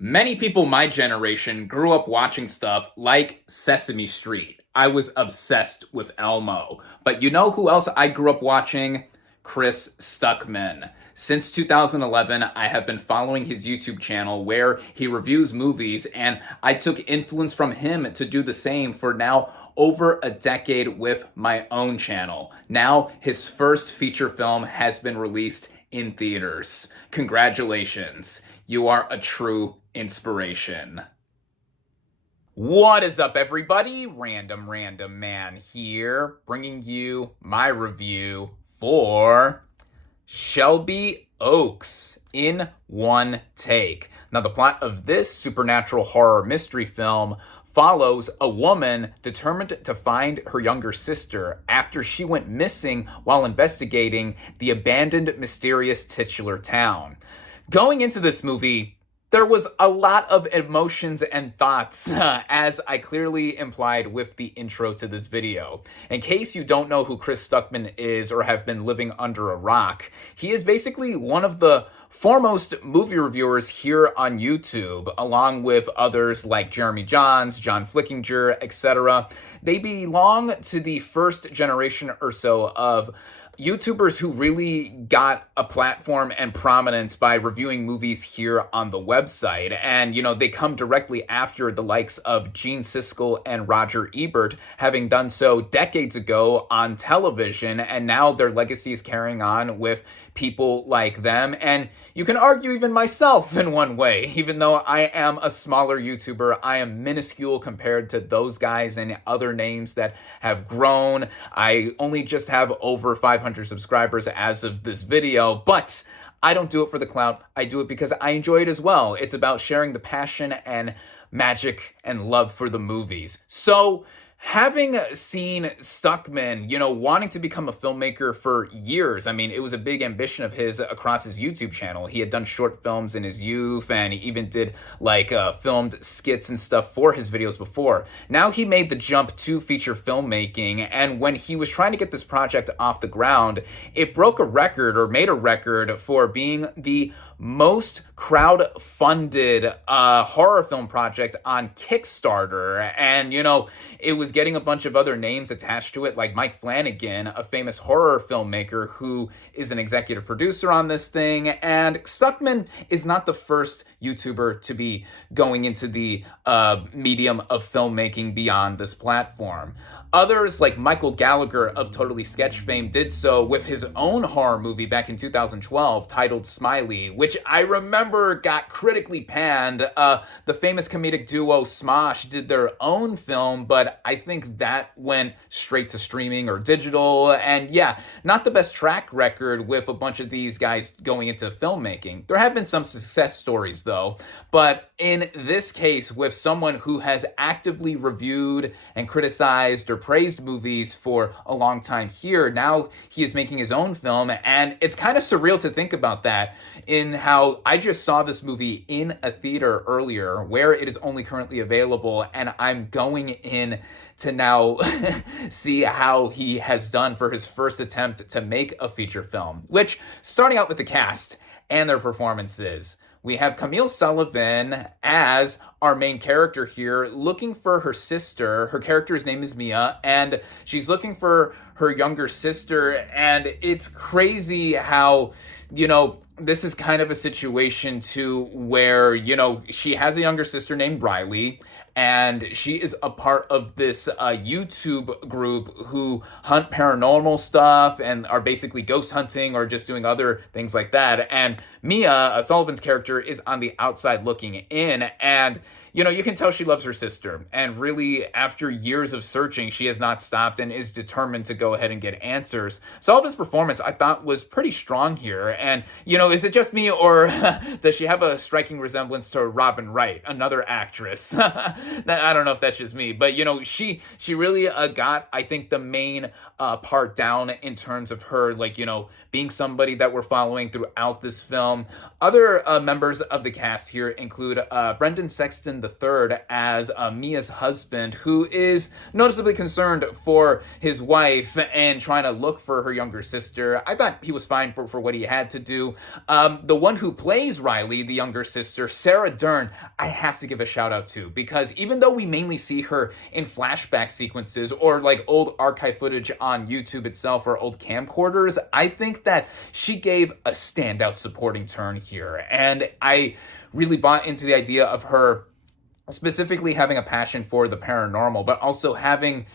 Many people my generation grew up watching stuff like Sesame Street. I was obsessed with Elmo. But you know who else I grew up watching? Chris Stuckman. Since 2011, I have been following his YouTube channel where he reviews movies, and I took influence from him to do the same for now over a decade with my own channel. Now, his first feature film has been released in theaters. Congratulations. You are a true inspiration. What is up, everybody? Random Random Man here, bringing you my review for Shelby Oaks in one take. Now, the plot of this supernatural horror mystery film follows a woman determined to find her younger sister after she went missing while investigating the abandoned, mysterious titular town. Going into this movie, there was a lot of emotions and thoughts, as I clearly implied with the intro to this video. In case you don't know who Chris Stuckman is or have been living under a rock, he is basically one of the foremost movie reviewers here on YouTube, along with others like Jeremy Johns, John Flickinger, etc. They belong to the first generation or so of YouTubers who really got a platform and prominence by reviewing movies here on the website. And, they come directly after the likes of Gene Siskel and Roger Ebert, having done so decades ago on television. And now their legacy is carrying on with people like them. And you can argue even myself in one way. Even though I am a smaller YouTuber, I am minuscule compared to those guys and other names that have grown. I only just have over 500 subscribers as of this video, but I don't do it for the clout. I do it because I enjoy it as well. It's about sharing the passion and magic and love for the movies. So, having seen Stuckman, wanting to become a filmmaker for years, it was a big ambition of his across his YouTube channel. He had done short films in his youth, and he even did filmed skits and stuff for his videos before. Now he made the jump to feature filmmaking, and when he was trying to get this project off the ground, it broke a record, or made a record, for being the most crowd-funded horror film project on Kickstarter. And, it was getting a bunch of other names attached to it, like Mike Flanagan, a famous horror filmmaker who is an executive producer on this thing. And Stuckman is not the first YouTuber to be going into the medium of filmmaking beyond this platform. Others, like Michael Gallagher of Totally Sketch fame, did so with his own horror movie back in 2012 titled Smiley, which I remember got critically panned. The famous comedic duo Smosh did their own film, but I think that went straight to streaming or digital. And yeah, not the best track record with a bunch of these guys going into filmmaking. There have been some success stories though, but in this case, with someone who has actively reviewed and criticized or praised movies for a long time here, now he is making his own film, and it's kind of surreal to think about that, in how I just saw this movie in a theater earlier where it is only currently available, and I'm going in to now see how he has done for his first attempt to make a feature film, which, starting out with the cast and their performances, we have Camille Sullivan as our main character here, looking for her sister. Her character's name is Mia, and she's looking for her younger sister. And it's crazy how, this is kind of a situation too where, she has a younger sister named Riley, and she is a part of this YouTube group who hunt paranormal stuff and are basically ghost hunting or just doing other things like that. And Mia, Sullivan's character, is on the outside looking in, and you can tell she loves her sister. And really, after years of searching, she has not stopped and is determined to go ahead and get answers. Sullivan's performance, I thought, was pretty strong here. And, is it just me, or does she have a striking resemblance to Robin Wright, another actress? I don't know if that's just me, but, she really got, I think, the main part down in terms of her, being somebody that we're following throughout this film. Other members of the cast here include Brendan Sexton III as Mia's husband, who is noticeably concerned for his wife and trying to look for her younger sister. I thought he was fine for what he had to do. The one who plays Riley, the younger sister, Sarah Dern, I have to give a shout out to, because even though we mainly see her in flashback sequences or like old archive footage on YouTube itself or old camcorders, I think that she gave a standout supporting turn here. And I really bought into the idea of her specifically having a passion for the paranormal, but also having,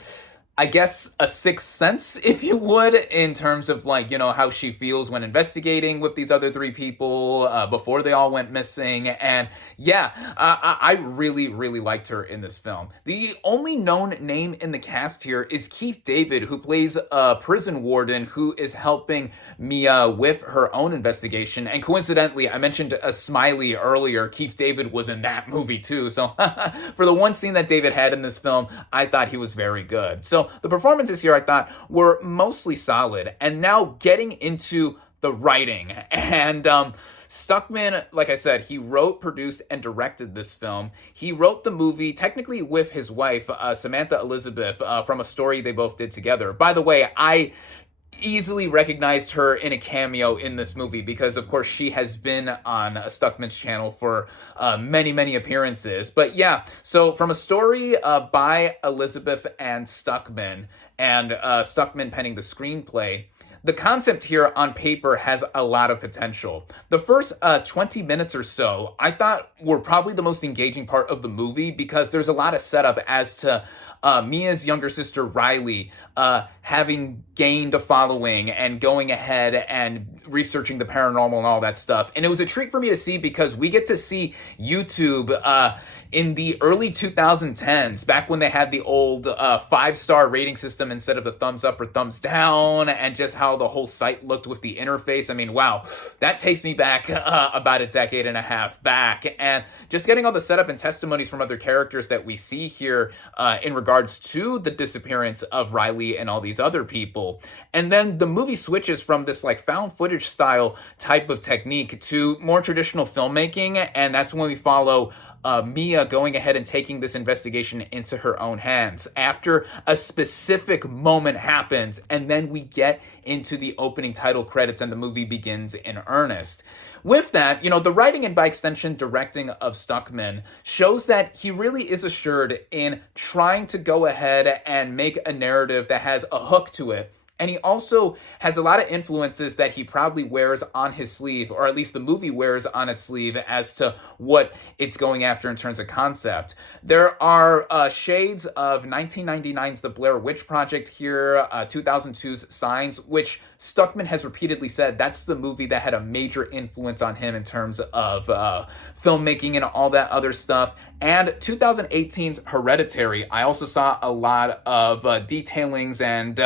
I guess, a sixth sense, if you would, in terms of like, you know, how she feels when investigating with these other three people before they all went missing. And yeah, I really, really liked her in this film. The only known name in the cast here is Keith David, who plays a prison warden who is helping Mia with her own investigation. And coincidentally, I mentioned a Smiley earlier. Keith David was in that movie too. So for the one scene that David had in this film, I thought he was very good. So the performances here, I thought, were mostly solid. And now getting into the writing. And Stuckman, like I said, he wrote, produced, and directed this film. He wrote the movie technically with his wife, Samantha Elizabeth, from a story they both did together. By the way, I easily recognized her in a cameo in this movie because, of course, she has been on Stuckman's channel for many appearances. But yeah, so from a story by Elizabeth and Stuckman penning the screenplay, the concept here on paper has a lot of potential. The first 20 minutes or so, I thought were probably the most engaging part of the movie because there's a lot of setup as to Mia's younger sister, Riley, having gained a following and going ahead and researching the paranormal and all that stuff. And it was a treat for me to see because we get to see YouTube in the early 2010s, back when they had the old 5-star rating system instead of the thumbs up or thumbs down, and just how the whole site looked with the interface. I mean, wow, that takes me back about a decade and a half back. And just getting all the setup and testimonies from other characters that we see here in regards to the disappearance of Riley and all these other people. And then the movie switches from this like found footage style type of technique to more traditional filmmaking. And that's when we follow Mia going ahead and taking this investigation into her own hands after a specific moment happens, and then we get into the opening title credits and the movie begins in earnest. With that, you know, the writing and by extension directing of Stuckman shows that he really is assured in trying to go ahead and make a narrative that has a hook to it. And he also has a lot of influences that he proudly wears on his sleeve, or at least the movie wears on its sleeve, as to what it's going after in terms of concept. There are shades of 1999's The Blair Witch Project here, 2002's Signs, which Stuckman has repeatedly said that's the movie that had a major influence on him in terms of filmmaking and all that other stuff. And 2018's Hereditary, I also saw a lot of detailings and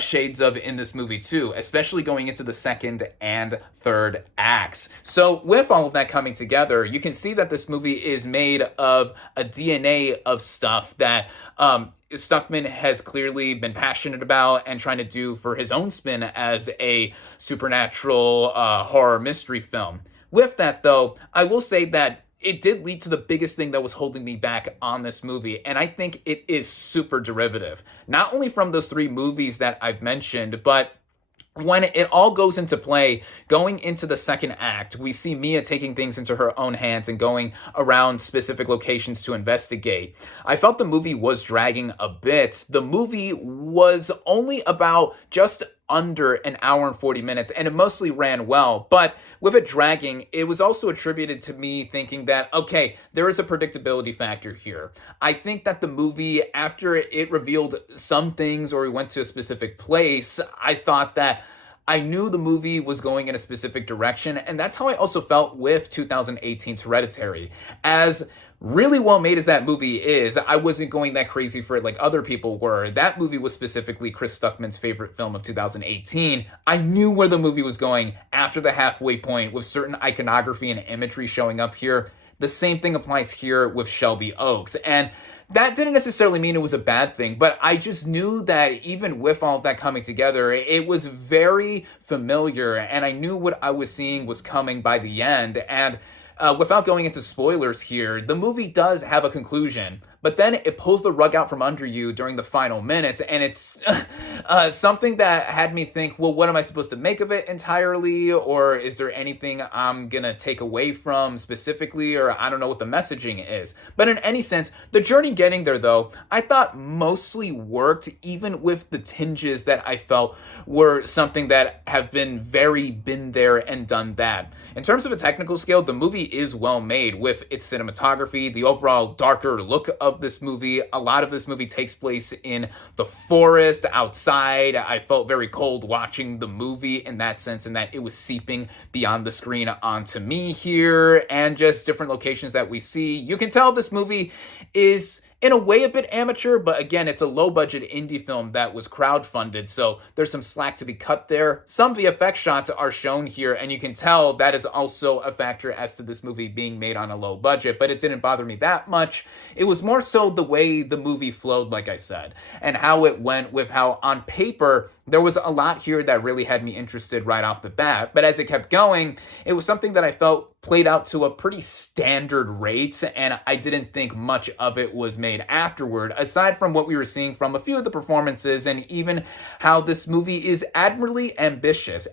shades of in this movie too, especially going into the second and third acts. So with all of that coming together, you can see that this movie is made of a DNA of stuff that Stuckman has clearly been passionate about and trying to do for his own spin as a supernatural horror mystery film. With that, though, I will say that it did lead to the biggest thing that was holding me back on this movie, and I think it is super derivative. Not only from those three movies that I've mentioned, but when it all goes into play, going into the second act, we see Mia taking things into her own hands and going around specific locations to investigate. I felt the movie was dragging a bit. The movie was only about just under an hour and 40 minutes, and it mostly ran well. But with it dragging, it was also attributed to me thinking that, okay, there is a predictability factor here. I think that the movie, after it revealed some things or we went to a specific place, I thought that I knew the movie was going in a specific direction, and that's how I also felt with 2018's Hereditary. As really well made as that movie is, I wasn't going that crazy for it like other people were. That movie was specifically Chris Stuckman's favorite film of 2018. I knew where the movie was going after the halfway point with certain iconography and imagery showing up here. The same thing applies here with Shelby Oaks. And that didn't necessarily mean it was a bad thing, but I just knew that even with all of that coming together, it was very familiar, and I knew what I was seeing was coming by the end. And without going into spoilers here, the movie does have a conclusion, but then it pulls the rug out from under you during the final minutes, and it's something that had me think, well, what am I supposed to make of it entirely, or is there anything I'm gonna take away from specifically, or I don't know what the messaging is. But in any sense, the journey getting there, though, I thought mostly worked, even with the tinges that I felt were something that have been there and done that. In terms of a technical scale, the movie is well made with its cinematography, the overall darker look of this movie. A lot of this movie takes place in the forest, outside. I felt very cold watching the movie in that sense, in that it was seeping beyond the screen onto me here, and just different locations that we see. You can tell this movie is in a way a bit amateur, but again, it's a low-budget indie film that was crowdfunded, so there's some slack to be cut there. Some VFX shots are shown here, and you can tell that is also a factor as to this movie being made on a low budget, but it didn't bother me that much. It was more so the way the movie flowed, like I said, and how it went with how, on paper, there was a lot here that really had me interested right off the bat, but as it kept going, it was something that I felt played out to a pretty standard rate, and I didn't think much of it was made afterward, aside from what we were seeing from a few of the performances, and even how this movie is admirably ambitious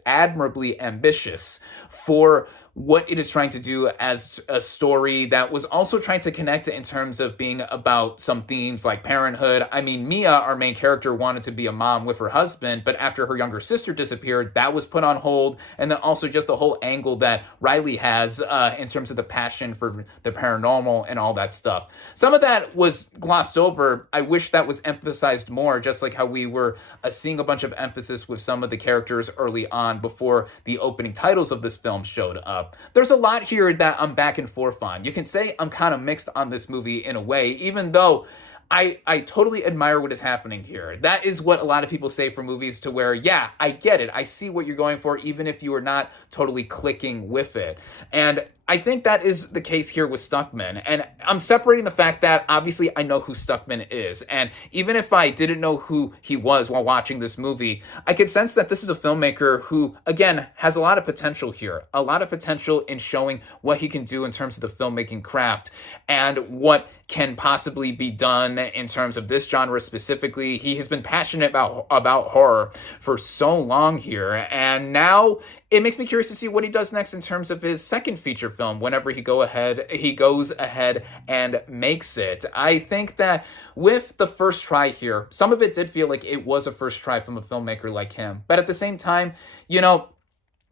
for what it is trying to do as a story that was also trying to connect in terms of being about some themes like parenthood. I mean, Mia, our main character, wanted to be a mom with her husband, but after her younger sister disappeared, that was put on hold. And then also just the whole angle that Riley has in terms of the passion for the paranormal and all that stuff. Some of that was glossed over. I wish that was emphasized more, just like how we were seeing a bunch of emphasis with some of the characters early on before the opening titles of this film showed up. There's a lot here that I'm back and forth on. You can say I'm kind of mixed on this movie in a way, even though I totally admire what is happening here. That is what a lot of people say for movies, to where, yeah, I get it. I see what you're going for, even if you are not totally clicking with it. And I think that is the case here with Stuckman. And I'm separating the fact that obviously I know who Stuckman is. And even if I didn't know who he was while watching this movie, I could sense that this is a filmmaker who, again, has a lot of potential here. A lot of potential in showing what he can do in terms of the filmmaking craft and what can possibly be done in terms of this genre specifically. He has been passionate about horror for so long here, and now it makes me curious to see what he does next in terms of his second feature film whenever he goes ahead and makes it. I think that with the first try here, some of it did feel like it was a first try from a filmmaker like him, but at the same time, you know,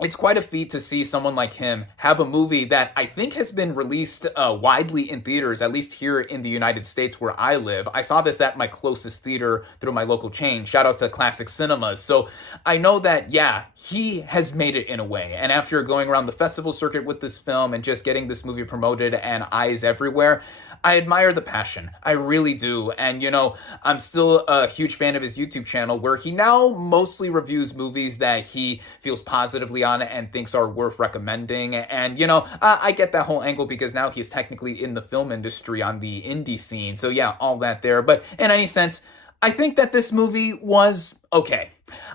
it's quite a feat to see someone like him have a movie that I think has been released widely in theaters, at least here in the United States where I live. I saw this at my closest theater through my local chain. Shout out to Classic Cinemas. So I know that, yeah, he has made it in a way. And after going around the festival circuit with this film and just getting this movie promoted and eyes everywhere, I admire the passion. I really do. And, you know, I'm still a huge fan of his YouTube channel, where he now mostly reviews movies that he feels positively on and thinks are worth recommending. And, you know, I get that whole angle because now he's technically in the film industry on the indie scene. So yeah, all that there. But in any sense, I think that this movie was okay.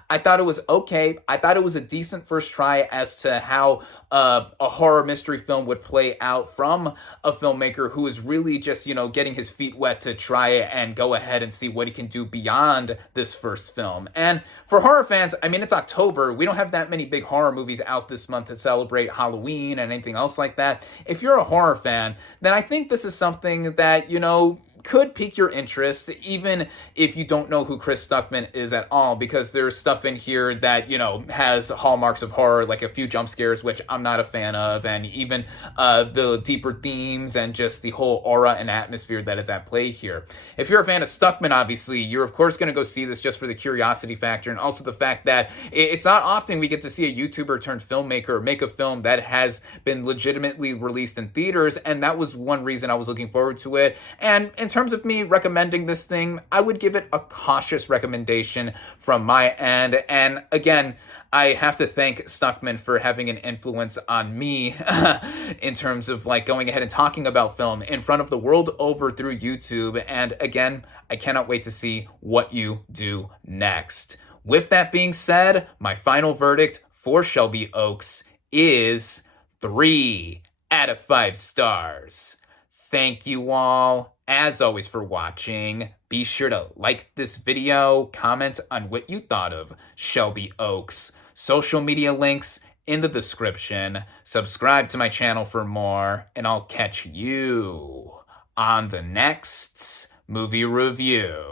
I thought it was okay. I thought it was a decent first try as to how a horror mystery film would play out from a filmmaker who is really just, you know, getting his feet wet to try and go ahead and see what he can do beyond this first film. And for horror fans, I mean, it's October. We don't have that many big horror movies out this month to celebrate Halloween and anything else like that. If you're a horror fan, then I think this is something that, you know, could pique your interest, even if you don't know who Chris Stuckman is at all, because there's stuff in here that, you know, has hallmarks of horror, like a few jump scares, which I'm not a fan of, and even the deeper themes and just the whole aura and atmosphere that is at play here. If you're a fan of Stuckman, obviously, you're of course going to go see this just for the curiosity factor, and also the fact that it's not often we get to see a YouTuber-turned-filmmaker make a film that has been legitimately released in theaters, and that was one reason I was looking forward to it. And in terms of me recommending this thing, I would give it a cautious recommendation from my end. And again, I have to thank Stuckman for having an influence on me in terms of like going ahead and talking about film in front of the world over through YouTube. And again, I cannot wait to see what you do next. With that being said, my final verdict for Shelby Oaks is 3 out out of 5 stars. Thank you all, as always, for watching. Be sure to like this video, comment on what you thought of Shelby Oaks. Social media links in the description. Subscribe to my channel for more, and I'll catch you on the next movie review.